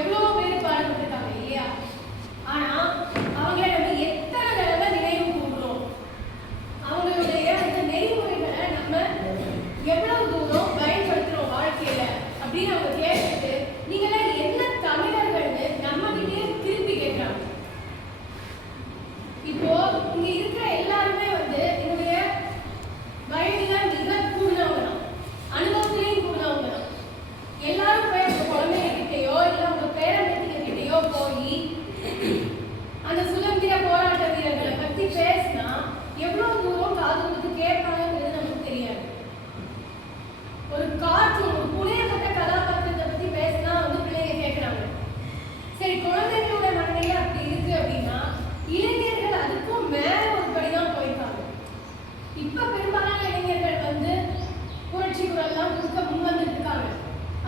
எவ்வளோ பேர் பாடுபட்டுருக்காங்க இல்லையா? ஆனால் அவங்கள நம்ம எத்தனை தடவை நினைவு கூறுறோம்? அவங்களுடைய அந்த நெறிமுறைகளை நம்ம எவ்வளவு தூரம் பயன்படுத்துகிறோம் வாழ்க்கையில் அப்படின்னு அவங்க கேட்டுட்டு நீங்களாம் என்ன தமிழர்கள்னு நம்மகிட்டே திருப்பி கேட்குறாங்க. இப்போ இங்க இருக்கிற எல்லாருமே என்னுடைய வயதுல மிக கூடினவங்க தான், அனுபவத்திலையும் கூடினவங்க தான். எல்லாரும் போய் அந்த குழந்தைகிட்டையோ இல்லை அவங்க பேரம்பேத்திகிட்டையோ போய் அந்த சுதந்திர போராட்ட வீரர்களை பற்றி பேசினா எவ்வளோ தூரம் காது கொடுத்து கேட்பாங்கிறது நமக்கு தெரியாது. ஒரு கார்ட்டூன், ஒரு புனையப்பட்ட கதாபாத்திரத்தை பற்றி பேசினா பிள்ளைங்க கேட்குறாங்க. சரி, குழந்தைங்களோட மனநிலை அப்படி இருக்கு அப்படின்னா இளைஞர்கள் அதுக்கும் மேல ஒரு படிதான் போயிருக்காங்க. இப்ப பெரும்பாலான இளைஞர்கள் புரட்சி குரல்லாம் கொடுக்க முன் வந்துட்டு இருக்காங்க.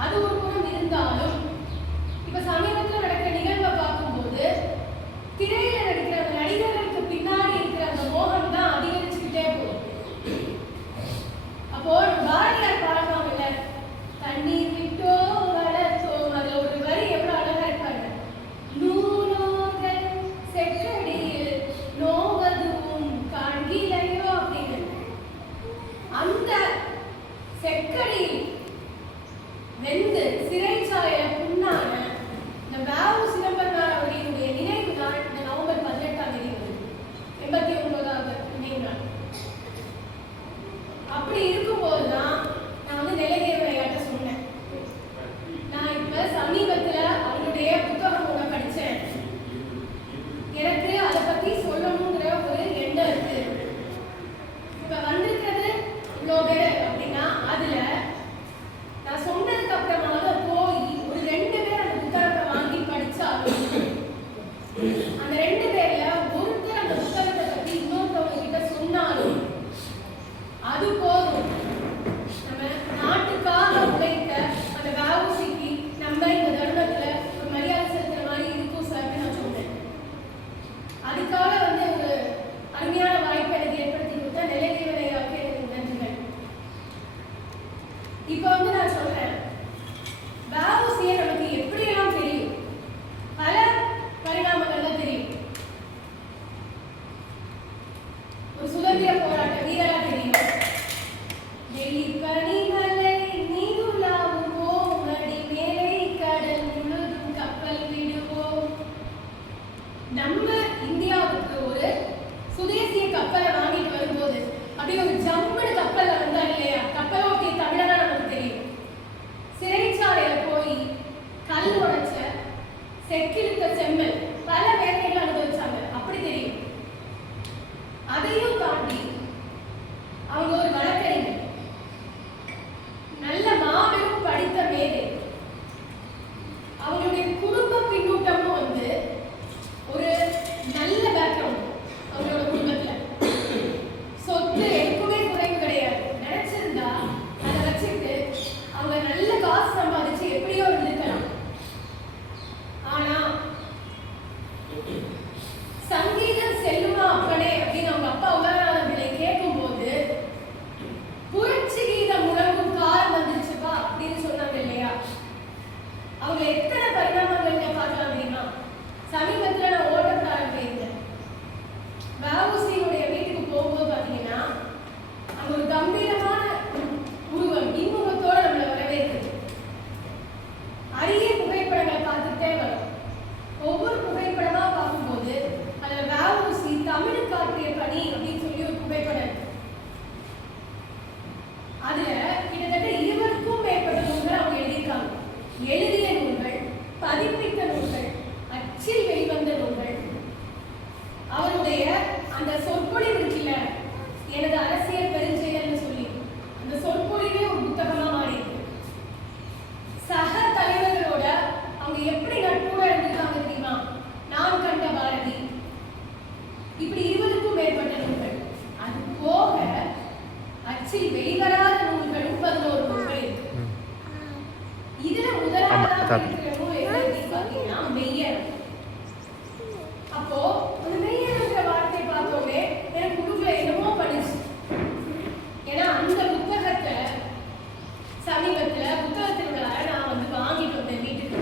அது ஒரு புறம் இருந்தாலும் இப்ப சமீபத்தில் நடக்கிற நிகழ்வை பார்க்கும்போது திரையில நடிக்கிற அந்த நடிகர்களுக்கு பின்னாடி இருக்கிற அந்த மோகம் தான் அதிகரிச்சுக்கிட்டே போகும். அப்போ பாரதியார் பாடுவாங்கல்ல, தண்ணீர் விட்டோ வளர்த்தோம், அதுல ஒரு வரி எவ்வளவு அழகா இருப்பாங்க. நூலோகல் செக்கடியில் நோவதும் காண்கிலையோ அப்படின்னு. அந்த செக்கடியில் வெந்து சிறைச்சாலையில புண்ணான இந்த வ.உ. சிதம்பரனார் அவர்களுடைய நினைவு நாள் இந்த நவம்பர் 18ஆம் தேதி வருது, 89வது நினைவு நாள். அப்படி இருக்கும்போதுதான் நான் நிலையேற விளையாட்ட சொன்னேன். நான் இப்ப சமீபத்துல அவருடைய புத்தகம் ஒண்ணு படிச்சேன். எனக்கு அதை பத்தி சொல்லணுங்கிற ஒரு எண்ணம் இருக்கு. இப்ப வந்திருக்கிறது இவ்வளோ பேர் அப்படின்னா அதுல நான் சொன்னதுக்கு அப்புறமாக போய் ஒரு 2 பேர் அந்த புத்தகத்தை வாங்கி படிச்சாலும் அந்த 2 பேர்ல ஒருத்தர் அந்த புத்தகத்தை பத்தி இன்னொருத்தவங்க கிட்ட சொன்னாலும் அது போதும். நம்ம நாட்டுக்காக உழைத்த அந்த வ.உ.சிக்கு நம்ம இந்த தருணத்துல ஒரு மரியாதை செலுத்துற மாதிரி இருக்கும் சார்னு நான் சொன்னேன். அதுக்காக ஒரு அருமையான வாய்ப்பை எனக்கு ஏற்படுத்தி கொடுத்த நிலையேறையாக்கு எனக்கு நன்றிகள். இப்போ நான் சொல்றேன், வ.உ.சியை நமக்கு எப்படியெல்லாம் தெரியும், பல பரிணாமங்கள்ல தெரியும். ஒரு சுதந்திர போராட்ட வீரரா தெரியும். வெளிப்பனிமலை நீதுலாவும் கோமடி மேலை கடல் முழுதும் கப்பல் விடுவோம். நம்ம இந்தியாவுக்கு ஒரு சுதேசிய கப்பலை வாங்கிட்டு வரும்போது அப்படி ஒரு ஜம்முடு கப்பல்ல வந்தா இல்லையா, கப்பலோட்டிய தமிழனா நமக்கு தெரியும். சிறைச்சாலையில போய் கல் உடைச்ச செக்கிழுத்த செம்மல் பல வேலைகளை அனுபவிச்சாங்க, அப்படி தெரியும். அதையும் தாண்டி அவங்க ஒரு வழக்கறிஞர், நல்ல மாபெரும் படித்த மேதை. அவங்களுடைய குடும்ப பின்னூட்டமும் ஒரு நல்ல பேக்ரவுண்ட். அவங்களோட குடும்பத்துல சொத்து எப்பவுமே குறைவு கிடையாது. நினைச்சிருந்தா அதை வச்சுட்டு அவங்க நல்ல காசு சம்பாதிச்சு எப்படியோ இருந்திருக்கலாம். ஆனா சங்கீதம் செல்லுமா அப்பனே அப்படின்னு அவங்க அப்பா உலகநாதன் பிள்ளை கேட்கும்போது புரட்சி கீதம் முழங்கும் காலம் வந்துருச்சுப்பா அப்படின்னு சொன்னாங்க இல்லையா. அவங்க எத்தனை பரிணாமங்கள்ல பார்க்கலாம் அப்படின்னா, சமீபத்துல நான் ஓட்டப்படாத போயிருந்தேன். வ.உ.சியுடைய வீட்டுக்கு போகும்போது பாத்தீங்கன்னா அங்க ஒரு கம்பீரமான உருவம் இன்முகத்தோட நம்மளை வரவேற்குது. அரிய புகைப்படங்களை பார்த்துட்டே வரும். ஒவ்வொரு புகைப்படமா பார்க்கும்போது அதுல வ.உ.சி தமிழுக்கு ஆற்றிய பணி அப்படின்னு சொல்லி ஒரு புகைப்படம் இருக்கு. அதுல கிட்டத்தட்ட 20க்கும் மேற்பட்ட நூல்கள் அவங்க எழுதியிருக்காங்க. எழுதிய நூல்கள், பதிப்பித்த நூல்கள், அச்சில் வெளிவந்த நூல்கள். அவருடைய அந்த சொற்பொழிவு இருக்குல்ல, எனது அரசியல் பெருஞ்செயல்னு சொல்லி அந்த சொற்பொழிவே ஒரு புத்தகமா மாறி இருக்கு. சக தலைவர்களோட அவங்க எப்படி நட்போட இருந்திருக்காங்க தெரியுமா, நான் கண்ட பாரதி, இப்படி 20க்கும் மேற்பட்ட நூல்கள். அது போக அச்சில் வெளிவராத நூல்களும் 11 நூல்கள் இருக்கு. இதுல முதலாவதா இருக்கிற நூல் என்ன பார்த்தீங்கன்னா மெய்யர். அப்போ அந்த மெய்யர்ங்கிற வார்த்தையை பார்த்தோமே எனக்கு உடுப்புல என்னமோ படிச்சு. ஏன்னா அந்த புத்தகத்தை சமீபத்துல புத்தகத்தினால நான் வாங்கிட்டு வந்தேன் வீட்டுக்கு.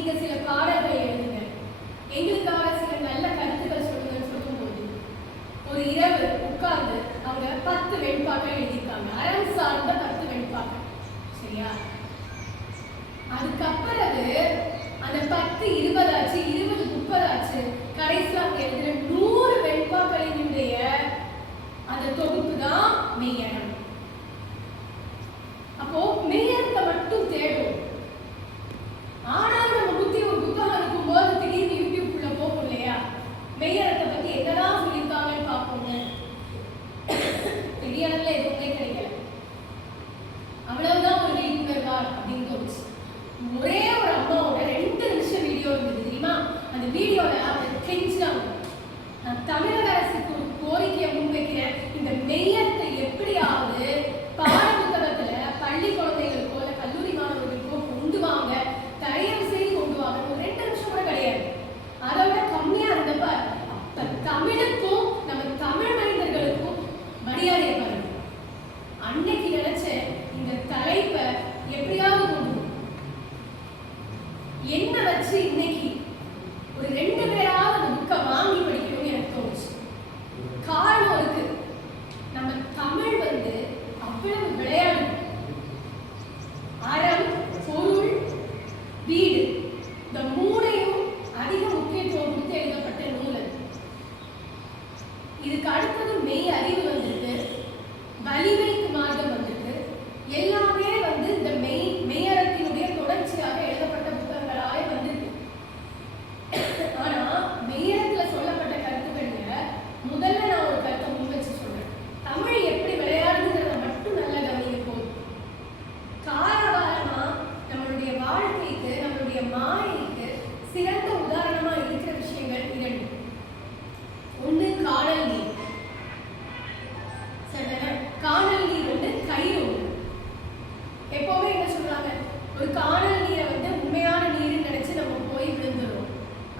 நீங்க சில பாடல்கள் எழுதுங்க, எங்களுக்காக சில நல்ல கருத்துக்கள் சொல்லுங்கன்னு சொல்லும்போது ஒரு இரவு உட்கார்ந்து அவங்க 10 வெண்பாக்கள் எழுதியிருக்காங்க. அறம் சார்ந்த 10 வெண்பாக்கள். சரியா? அதுக்கப்புறவு அந்த 10 20 ஆச்சு, 20 30 ஆச்சு. கடைசியில் அவங்க எழுதுற 100 வெண்பாக்களினுடைய அந்த தொகுப்பு தான் மெய்யறம். அப்போ மெய்யறத்தை மட்டும் தேடும். ஆனால் நம்ம புத்தி ஒரு புத்தகம் இருக்கும்போது திடீர்னு யூடியூப்குள்ள போகும் இல்லையா, மெய்யறத்தை பத்தி என்னதான் சொல்லியிருக்காங்கன்னு பார்ப்போங்க. பெரிய அளவில் எதுவுமே கிடைக்கல. அவ்வளவுதான் ஒரு விழிப்புணர்வா அப்படின்னு தோணுச்சு. ஒரே ஒரு அம்மாவோட 2 நிமிஷம் வீடியோ இருந்தது தெரியுமா? அந்த வீடியோல அவங்க கெஞ்சினாங்க, நான் தமிழக அரசுக்கு ஒரு கோரிக்கையை முன்வைக்கிறேன், இந்த மெய்யத்தை எப்படியாவது பாட புத்தகத்துல பள்ளி குழந்தைகளுக்கோ இல்ல கல்லூரி மாணவர்களுக்கோ கொண்டு வாங்க, தயவு செய்து கொண்டு வாங்க. ஒரு 2 நிமிஷம் கூட கிடையாது, அதோட கம்மியா இருந்தப்ப அப்ப தமிழுக்கும் நம்ம தமிழ் மனிதர்களுக்கும் மரியாதையை பாருங்க. அன்னைக்கு நினைச்சேன் இந்த தலைப்பை எப்படியாவது கொண்டு என்ன வச்சு இன்னைக்கு ஒரு 2 பேராவது அந்த புக்கை வாங்கி படிக்கணும்னு எனக்கு தோணுச்சு. காரணம் இருக்கு, நம்ம தமிழ் வந்து அவ்வளவு விளையாடு. அறம், பொருள், வீடு இந்த 3ஐயும் அதிக முக்கியத்துவம் கொடுத்து எழுதப்பட்ட நூல். இதுக்கு அடுத்தது மெய் அறிவு வந்திருக்கு, வலிமைக்கு மார்க்கம் வந்திருக்கு. எல்லாமே வந்து இந்த மெய்யறத்தினுடைய தொடர்ச்சியாக எழுதப்பட்ட புத்தகங்களாக வந்திருக்கு. ஆனா மெய்யறத்துல சொல்லப்பட்ட கருத்துக்கள்ல முதல்ல நான் ஒரு கருத்தை முன் வச்சு சொல்றேன். தமிழ் எப்படி விளையாடுங்கிறத மட்டும் நல்ல கவனிக்க போதும். காலகாலமா நம்மளுடைய வாழ்க்கைக்கு, நம்மளுடைய மாயைக்கு சிறந்த உதாரணமா இருக்கிற விஷயங்கள் 2. ஒண்ணு காணல் நீர். சரிதானே? காணல் நீர் ஒண்ணு, கயிறு ஒண்ணு. எப்பவுமே என்ன சொல்றாங்க, ஒரு காணல் நீரை வந்து உண்மையான நீர்னு நினைச்சு நம்ம போய் விழுந்துடும்.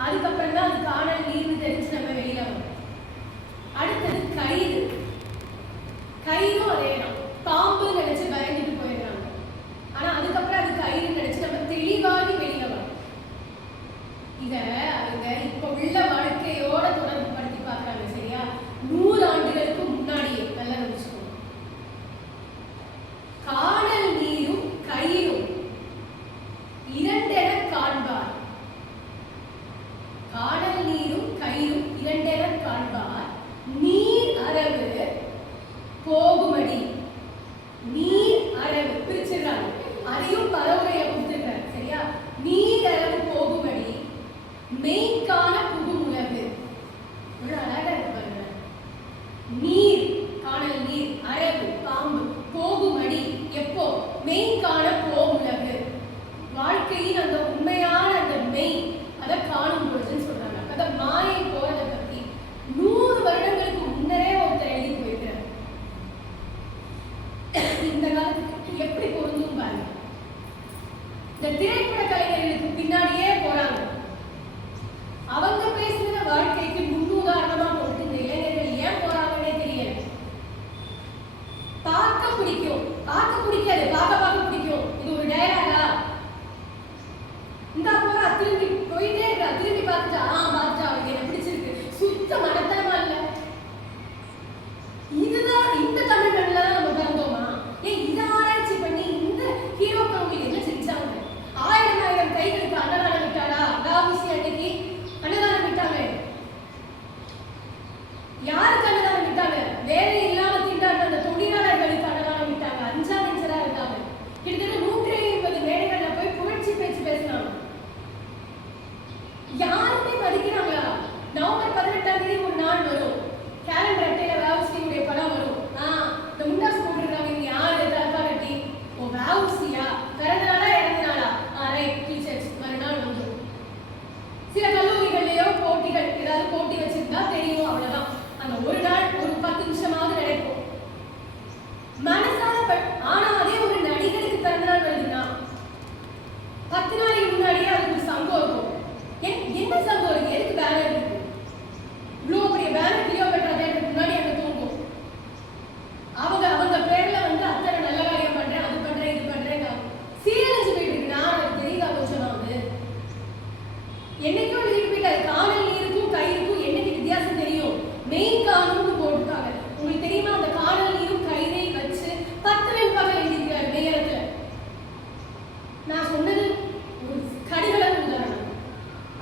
அதுக்கப்புறம் தான் அது காணல் நீர்னு தெரிஞ்சு நம்ம வெளியில வரும். அடுத்தது கயிறு. கயிறும் அதேதான், பாம்பு நினைச்சு பயந்துட்டு போயிடுறாங்க. ஆனா அதுக்கப்புறம் அது கயிறு நினைச்சு நம்ம தெளிவாகி வெளியில வரும். இத அவங்க இப்ப உள்ள வாழ்க்கையோட தொடர்பு படுத்தி பார்க்கறாங்க. சரியா? 100 ஆண்டுகளுக்கு முன்னாடியே நல்லா யோசிச்சுக்கோங்க. காணல் நீரும் கயிறும் 2 என காண்பார். காணல் நீரும் கயிறும் 2 என காண்பார். நீர் அரவு போகுமடி. நீர் அரவு பிரிச்சிடறாங்க, அதையும் பரவுரையை கொடுத்துருக்காரு. சரியா? நீர் அரவு போகுமடி மெய்க்கான புகுமுலகு. ஒரு அழகா இருக்கு பாருங்க. நீர், காணல் நீர், அரவு பாம்பு, போகுமடி எப்போ? மெய்க்கான போகுலகு. வாழ்க்கையின் அந்த உண்மையான அந்த மெய் அதை காணும் பொழுதுன்னு சொல்றாங்க. அந்த மாயை போறதை பத்தி 100 வருடங்களுக்கு முன்னரே ஒருத்தர் எழுதி போயிருக்கிறார். இந்த காலத்துக்கு எப்படி பொருந்தும் பாருங்க. இந்த திரைப்பட கலைஞர்களுக்கு பின்னாடியே போறாங்க. அவங்க பேசுகிற வாழ்க்கைக்கு முன்னுதாரணமா போட்டு இந்த இளைஞர்கள் ஏன் போறாங்கன்னே தெரியல. பார்க்க பிடிக்கும், பார்க்க பிடிக்காது, பார்க்க பிடிக்கும். இது ஒரு டயலாகா? இந்த போறா, திரும்பி போயிட்டே இருக்கா, திரும்பி பார்த்துட்டா பார்த்துட்டா அவளுக்கு என்ன பிடிச்சிருக்கு. சுத்த மனத்தனமா இல்ல. இதுதான் இந்த தமிழ் மண்ணில தான் நம்ம பிறந்தோமா? ஏன் இதை ஆராய்ச்சி பண்ணி இந்த ஹீரோக்கள் உங்களுக்கு என்ன செஞ்சாங்க? 1000 கைகளுக்கு அன்னதானம் விட்டாரா? தாவூசி அன்னைக்கு அன்னதானம் விட்டாங்க. யாருக்கு அன்னதானம் விட்டாங்க? வேலை இல்லாம திண்டாட்ட அந்த தொழிலாளர்களுக்கு அன்னதானம் விட்டாங்க. 5ஆம் நெஞ்சரா இருந்தாங்க. கிட்டத்தட்ட 150 மேடைகள்ல போய் புகழ்ச்சி பேச்சு பேசினாங்க. யாருமே மதிக்கிறாங்களா? நவம்பர் 18ஆம் தேதி ஒரு நாள் வரும், கேலண்டர் அட்டையில வாவுசியுடைய படம் வரும். இந்த முண்டாஸ் போட்டுருக்காங்க, இங்க யாரு தற்காலட்டி? ஓ வாவுசியா, பிறந்த நாளா இறந்த நாளா? ரைட், டீச்சர்ஸ் மறுநாள் வந்துடும். சில கல்லூரிகள்லயோ போட்டிகள் ஏதாவது போட்டி வச்சிருந்தா தெரியும், அவ்வளவுதான். அந்த ஒரு நாள் ஒரு 10 நிமிஷமாவது நடக்கும் மனசால. ஆனா அதே ஒரு நடிகருக்கு பிறந்த நாள் வருதுன்னா 10 நாளைக்கு முன்னாடியே அதுக்கு ஒரு சங்கம் இருக்கும். என்ன சங்கம் இருக்கு? எதுக்கு பேனர் இருக்கு? இவ்வளவு பெரிய பேனர் கிலோமீட்டர் அதற்கு முன்னாடி அங்க தூங்கும். அவங்க பேர்ல வந்து அத்தனை நல்ல காரியம் பண்றேன், அது பண்றேன், இது பண்றேன், சீரழிஞ்சு போயிட்டு இருக்கு. நான் தெரியுதா கொஞ்சம் வந்து என்னைக்கும் எழுதிட்டு போயிட்டாரு. காணல் நீருக்கும் கயிறுக்கும் என்னைக்கு வித்தியாசம் தெரியும்? மெயின் காணும்னு போட்டுருக்காங்க. உங்களுக்கு தெரியுமா? அந்த காணல் நீரும் கயிறை வச்சு 10 வெண்பாக்கள் எழுதியிருக்காரு நேரத்துல. நான் சொன்னது ஒரு கடுகளவு உதாரணம்.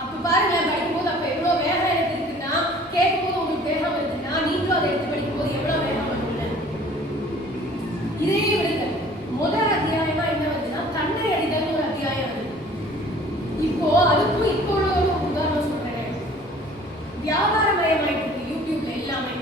அப்ப பாருங்க, படிக்கும்போது அப்ப எவ்வளவு வேகம் எனக்கு இருக்குன்னா, கேட்கும்போது உங்களுக்கு வேகம் இருக்குன்னா, நீங்களும் அதை எடுத்து படிக்கும்போது எவ்வளவு வேகம் வரும்ல. இதே விடுங்க, முதல் அத்தியாயமா என்ன வருதுன்னா தன்னை அறிதல் ஒரு அத்தியாயம் வருது. இப்போ அதுக்கும் இப்போ ஒரு உதாரணம் சொல்றேன். வியாபாரமயமாயிட்டு இருக்கு யூடியூப்ல எல்லாமே.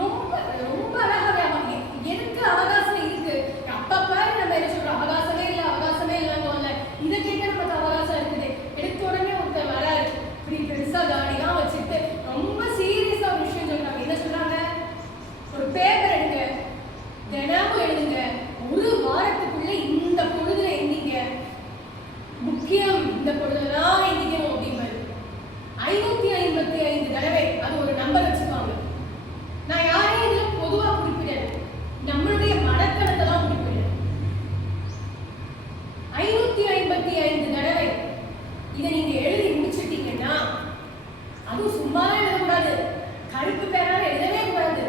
ரொம்ப ரொம்ப அழகா வியாபாரம். எதுக்கு அவகாசம் இருக்கு? அப்பப்ப நம்ம என்ன சொல்றோம்? அவகாசமே இல்லை, அவகாசமே இல்லைன்னு. இதை கேட்க நமக்கு அவகாசம் இருக்குது. எடுத்த உடனே ஒருத்தர் வராரு, இப்படி பெருசா காடிலாம் வச்சுட்டு ரொம்ப சீரியஸா ஒரு விஷயம் சொல்றாங்க. என்ன சொல்றாங்க? ஒரு பேப்பர் எடுங்க, தினமும் எழுதுங்க, ஒரு வாரத்துக்குள்ள இந்த பொழுதுல எண்ணிங்க, முக்கியம் இந்த பொழுதுதான் எண்ணிக்கணும் அப்படிம்பாரு. 555 தடவை அது ஒரு நம்பர் வச்சுப்பாங்க. நான் யாரையும் இதுல பொதுவா குறிப்பிடல, நம்மளுடைய மனக்கணத்தை தான் குறிப்பிடுறேன். 555 தடவை இதை நீங்க எழுதி முடிச்சிட்டீங்கன்னா, அதுவும் சும்மா எழுதக்கூடாது, கருப்பு பேனால எழுதவே கூடாது,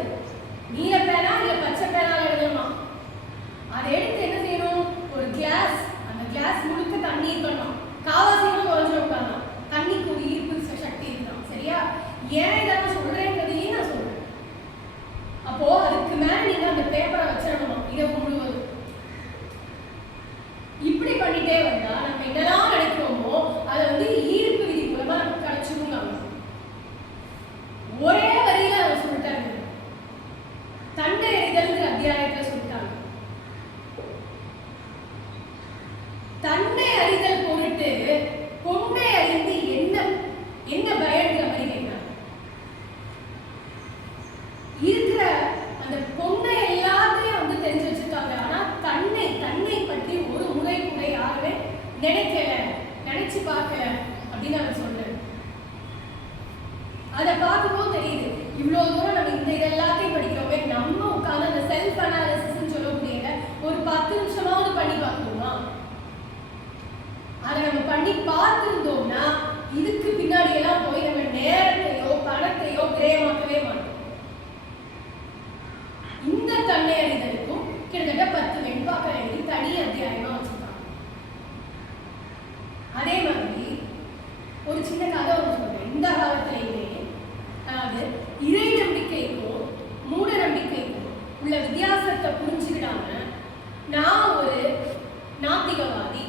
நீல பேனா இல்ல பச்சை பேனால எழுதணுமா. அதை எடுத்து என்ன செய்யணும்? ஒரு கிளாஸ், அந்த கிளாஸ் முழுக்க தண்ணி இருக்கணும். காவாசியும் குறைஞ்சிருக்காங்க. தண்ணிக்கு ஒரு ஈர்ப்பு சக்தி இருக்கலாம். சரியா? ஏன் இதெல்லாம் சொல்றேன்றதையே நான் சொல்றேன். அப்போ அதுக்கு மேல நீங்க அந்த பேப்பரை வச்சிடணுமா இரவு முழுவதும். இப்படி பண்ணிட்டே வந்தா நம்ம என்னெல்லாம் நினைக்கிறோமோ அதை வந்து ஈர்ப்பு விதி மூலமா நமக்கு கிடைச்சிருங்க. ஒரே வரியில அதை சொல்லிட்டாங்க. தன்னை அறிதல் அத்தியாயத்துல சொல்லிட்டாங்க. தன்னை அறிதல் பொருட்டு பொன்னை அறிந்து என்ன என்ன பயன்கிற மாதிரி கேட்கிறாங்க. இருக்கிற அந்த பொன்னை எல்லாத்தையும் வந்து தெரிஞ்சு வச்சிருக்காங்க. ஆனா தன்னை தன்னை பற்றி ஒரு முறை கூட யாருமே நினைக்கல, நினைச்சு பார்க்கல அப்படின்னு அவர் சொல்றாரு. அதை பார்க்கும்போது தெரியுது, இவ்வளவு தூரம் நம்ம இந்த இதெல்லாத்தையும் படிக்கிறோமே, நம்ம உட்காந்து அந்த செல்ஃப் அனாலிசிஸ் சொல்லக்கூடிய ஒரு 10 நிமிஷமாவது பண்ணி பார்க்கணுமா? அதை நம்ம பண்ணி பார்த்துருந்தோம்னா இதுக்கு பின்னாடி எல்லாம் போய் நம்ம நேரத்தையோ பணத்தையோ கிரயமாக்கவே மாட்டோம். இந்த தன்னை அறிதலுக்கும் கிட்டத்தட்ட 10 வெண்பாக்கள் எழுதி தனி அத்தியாயமா வச்சிருக்காங்க. அதே மாதிரி ஒரு சின்ன கதை ஒன்று சொல்றேன். இந்த காலத்திலேயே, அதாவது இறை நம்பிக்கைக்கும் மூட நம்பிக்கைக்கும் உள்ள வித்தியாசத்தை புரிஞ்சுக்கிடாம, நான் ஒரு நாத்திகவாதி,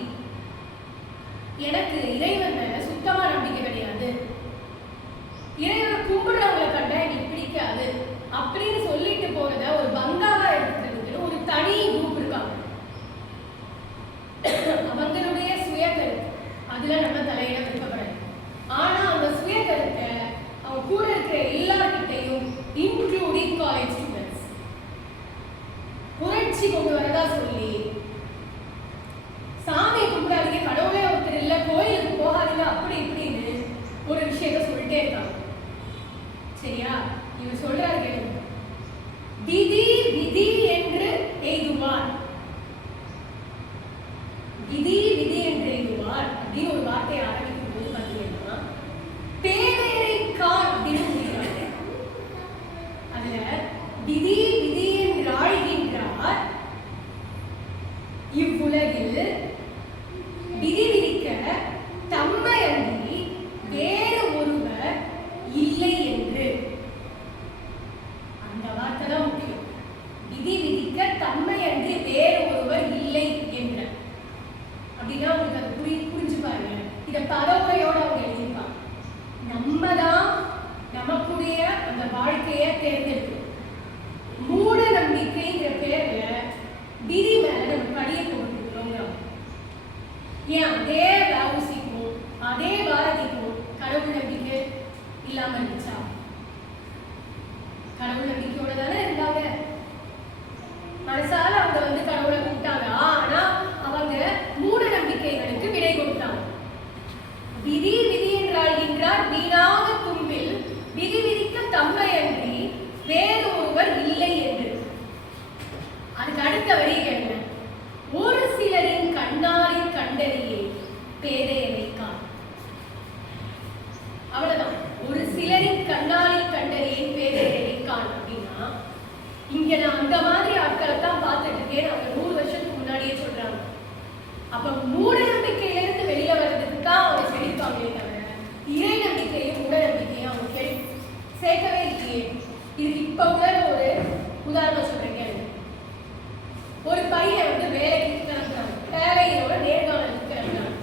எனக்கு இறைவன் மேல சுத்தமா நம்பிக்கை கிடையாது, இறைவனை கும்பிடுறவங்களை கண்டா எனக்கு பிடிக்காது அப்படின்னு சொல்லிட்டு போறத ஒரு பங்காவா எடுத்துக்கிறதுக்கு ஒரு தனி குரூப் இருக்காங்க. அவங்களுடைய சுயகருத்து அதுல நம்ம தலையிட விருப்பப்படாது. ஆனா அந்த சுயகருத்தை அவங்க கூட இருக்கிற எல்லார்கிட்டையும், இன்க்ளூடிங் காலேஜ் ஸ்டூடெண்ட்ஸ், புரட்சி கொண்டு வரதா சொல்லி, சாமியை கும்பிடாதீங்க, கடவுளே ஒருத்தர் இல்லை, கோயிலுக்கு போகாதீங்க, அப்படி இப்படின்னு ஒரு விஷயத்த சொல்லிட்டே இருக்காங்க. சரியா? இவர் சொல்றாரு கேளுங்க. விதி விதி என்று எய்துவார், விதி விதி என்று எய்துவார் அப்படின்னு ஒரு வார்த்தையை ஆரம்பிக்கும் போது பார்த்தீங்கன்னா பேரையரை கான் அப்படின்னு சொல்லிடுறாங்க. அதுல விதி விதி என்று ஆழ்கின்றார், இவ்வுலகில் விதி விதிக்க தம்மை அன்றி வேறு ஒருவர் இல்லை என்று. அந்த வார்த்தை தான் முக்கியம். விதி விதிக்க தம்மை அன்றி வேறு ஒருவர் இல்லை என்ற. அப்படின்னா உங்களுக்கு அது புரிஞ்சு பாருங்க. இதை பரவுரையோட அவங்க எழுதியிருப்பாங்க. நம்ம தான் நமக்குடைய அந்த வாழ்க்கையை தேர்ந்தெடுக்கணும். மூட நம்பிக்கைங்கிற பேர்ல விதி மேல நம்ம படியை போட்டுக்கிறோம். ஏன் அதே வாவுசிக்கும் அதே பாரதிக்கும் கடவுள் நம்பிக்கை இல்லாம இருந்துச்சா? கடவுள் நம்பிக்கையோட தானே இருந்தாங்க. மனசால அவங்க வந்து கடவுளை கூப்பிட்டாங்க. ஆனா அவங்க மூட நம்பிக்கைகளுக்கு விடை கொடுத்தாங்க. விதி விதி என்றால் வீணாக தும்பில் விதி விதிக்க தம்மை அன்றி வேறு ஒருவர் இல்லை என்று. அதுக்கு அடுத்த வரி என்ன? ஒரு சிலரின் கண்ணாரின் கண்டறியே பேதையை காண். இப்ப உள்ள ஒரு உதாரணம் சொல்றேன் கேளுங்க. ஒரு பையன் வந்து வேலைக்கு கிளம்புறாங்க, வேலையோட நேர்காணலுக்கு கிளம்புறாங்க.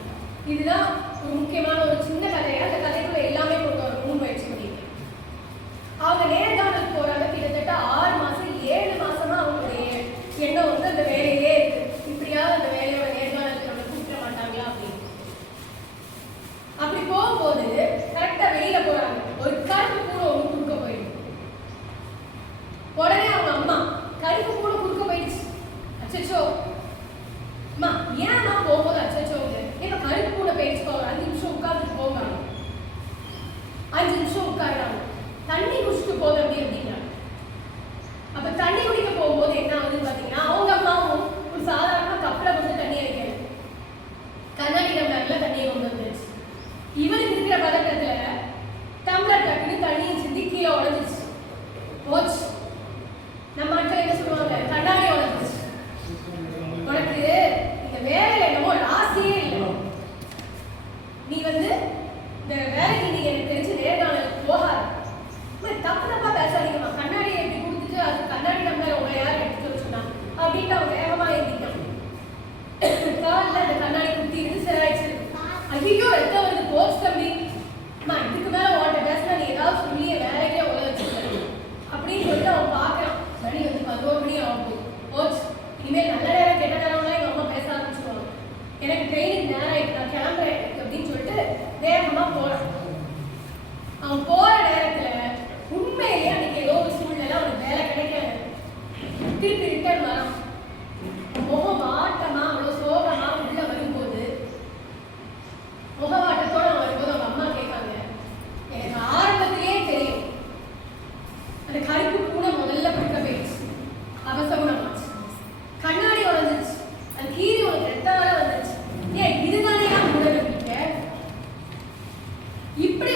இதுதான் ஒரு முக்கியமான ஒரு சின்ன கதையா, அந்த கதைக்குள்ள எல்லாமே கொண்டு வர முன்முயற்சி பண்ணியிருக்கேன். அவங்க நேர்காணலுக்கு போறாங்க. கிட்டத்தட்ட 6 மாசம் 7 மாசமா அவங்களுடைய எண்ணம் வந்து அந்த வேலையிலே இருக்கு. இப்படியாவது அந்த வேலையோட நேர்காணலுக்கு நம்மளை கூப்பிட மாட்டாங்களா அப்படின்னு. அப்படி போகும்போது கரெக்டா வெளியில போறாங்க, ஒரு கருப்பு கூட ஒன்று குறுக்க போயிடுது. உடனே அவங்க அம்மா கருப்பு கூட குறுக்க போயிடுச்சு, அச்சோ அம்மா ஏன்னா போகும்போது அச்சோ ஏன்னா கருப்பு கூட போயிடுச்சு, 5 நிமிஷம் உட்கார்ந்துட்டு போவாங்க. 5 நிமிஷம் உட்காடுறாங்க, தண்ணி குடிச்சிட்டு போகுது அப்படிங்கிறாங்க. அப்ப தண்ணி குடிக்க போகும்போது என்ன ஆகுதுன்னு பாத்தீங்கன்னா, அவங்க அம்மாவும் ஒரு சாதாரண கப்பலை வந்து தண்ணியை வைக்கணும், கண்ணாடி டம்ளர்ல தண்ணியை கொண்டு வந்துருச்சு. இவனுக்கு இருக்கிற பதட்டத்துல டம்ளர் டக்குன்னு தண்ணியை சிந்தி கீழே உடஞ்சிச்சு, போச்சு. நம்ம ஆட்கள் என்ன சொல்லுவாங்க, கண்ணாடி உடஞ்சிச்சு. உனக்கு இந்த வேலையில என்னமோ ராசியே இல்லை, நீ வந்து இந்த வேலைக்கு நீங்க எனக்கு தெரிஞ்சு நேர்காணலுக்கு போகாது. தப்பு தப்பா பேசாதீங்கம்மா, கண்ணாடியை எப்படி கொடுத்துட்டு அது கண்ணாடி டம்ளர் உங்களை யார் எடுத்துட்டு சொன்னா அப்படின்ட்டு அவன் வேகமா எழுதிட்டான். காலில் அந்த கண்ணாடி குத்தி இருந்து சிராயிடுச்சு. ஐயோ ரத்த வருது, போச்சு தம்பி, அம்மா இதுக்கு மேல ஓட்ட பேசினா நீ ஏதாவது சொல்லி வேலைக்கே உள்ள வச்சுருக்க அப்படின்னு சொல்லிட்டு அவன் பார்க்கறான். மணி வந்து 11 மணி ஆகும், போச்சு. இனிமேல் நல்ல நேரம் கெட்ட நேரம்லாம் எங்க அம்மா பேச ஆரம்பிச்சுருவாங்க. எனக்கு ட்ரெயினுக்கு நேரம் ஆயிட்டு, நான் கிளம்புறேன் அப்படின்னு சொல்லிட்டு வேகமா போறான். அவன் போற நேரத்துல உண்மையிலேயே அன்னைக்கு ஏதோ ஒரு சூழ்நிலை அவனுக்கு வேலை கிடைக்கல. திருப்பி ரிட்டர்ன் வரான், முகம் வாட்டமா அவ்வளவு சோகமா உள்ள வரும்போது, முகவாட்டத்தோட வரும்போது அவங்க அம்மா கேட்காங்க, எனக்கு ஆரம்பத்திலேயே தெரியும் அந்த கருப்பு கூட முதல்ல பிடிக்க போயிடுச்சு, அவசகுணமாச்சு, கண்ணாடி உடஞ்சிச்சு, அந்த கீரி உனக்கு ரத்தவால வந்துச்சு, ஏன் இதுதானே மூட நம்பிக்கை, இப்படி